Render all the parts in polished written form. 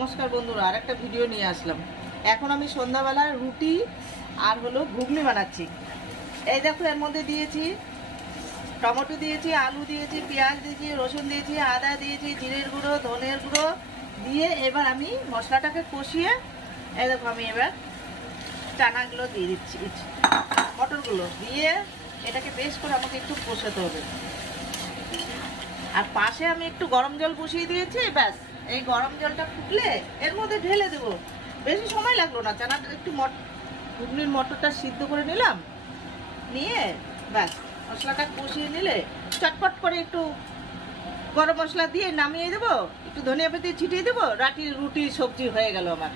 নমস্কার বন্ধুরা, আরেকটা ভিডিও নিয়ে আসলাম। এখন আমি সন্ধ্যাবেলায় রুটি আর হলো ঘুগনি বানাচ্ছি। এই দেখো, এর মধ্যে দিয়েছি টমেটো দিয়েছি, আলু দিয়েছি, পেঁয়াজ দিয়েছি, রসুন দিয়েছি, আদা দিয়েছি, জিরের গুঁড়ো, ধনের গুঁড়ো দিয়ে এবার আমি মশলাটাকে কষিয়ে এই দেখো আমি এবার চানাগুলো দিয়ে দিচ্ছি, মটরগুলো দিয়ে এটাকে বেশ করে আমাকে একটু কষাতে হবে। আর পাশে আমি একটু গরম জল বসিয়ে দিয়েছি। ব্যাস, এই গরম জলটা ফুটলে এর মধ্যে ঢেলে দেবো। বেশি সময় লাগলো না, চানাটা একটু ঘুগনির মটরটা সিদ্ধ করে নিলাম, নিয়ে ব্যাস মশলাটা কষিয়ে নিলে চটপট করে একটু গরম মশলা দিয়ে নামিয়ে দেবো, একটু ধনিয়া পাতা ছিটিয়ে দেবো, রুটি সবজি হয়ে গেল আমার।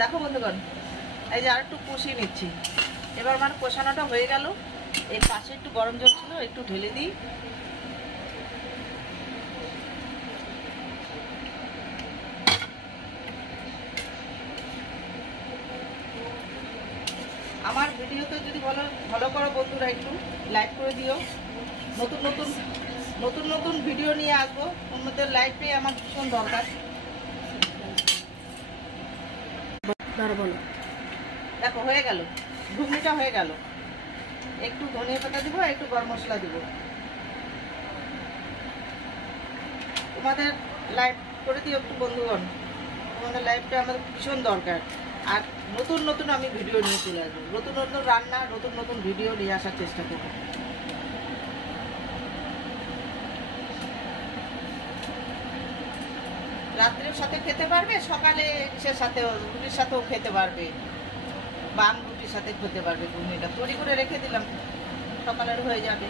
দেখো বন্ধুগণ, এই যে আর একটু কষিয়ে নিচ্ছি। এবার আমার কষানোটা হয়ে গেল। এই পাশে একটু গরম জল ছিল, একটু ঢেলে দিই। আমার ভিডিওতে যদি ভালো করো বন্ধুরা, একটু লাইক করে দিও। নতুন নতুন ভিডিও নিয়ে আসবো, তোমাদের লাইফে আমার ভীষণ দরকার। বলো, দেখো হয়ে গেল, ঘুগনিটা হয়ে গেল। একটু ধনিয়া পাতা দিব, একটু গরম মশলা দিব। তোমাদের লাইক করে দিও একটু বন্ধুগণ, তোমাদের লাইফটা আমাদের ভীষণ দরকার। আর নতুন নতুন আমি ভিডিও নিয়ে চলে আসবো, নতুন নতুন রান্না, নতুন নতুন ভিডিও নিয়ে আসার চেষ্টা করব। রাত্রের সাথে খেতে পারবে, সকালে রুটির সাথেও খেতে পারবে, বাম রুটির সাথে খেতে পারবে। ঘুগনিটা তৈরি করে রেখে দিলাম, সকালের হয়ে যাবে।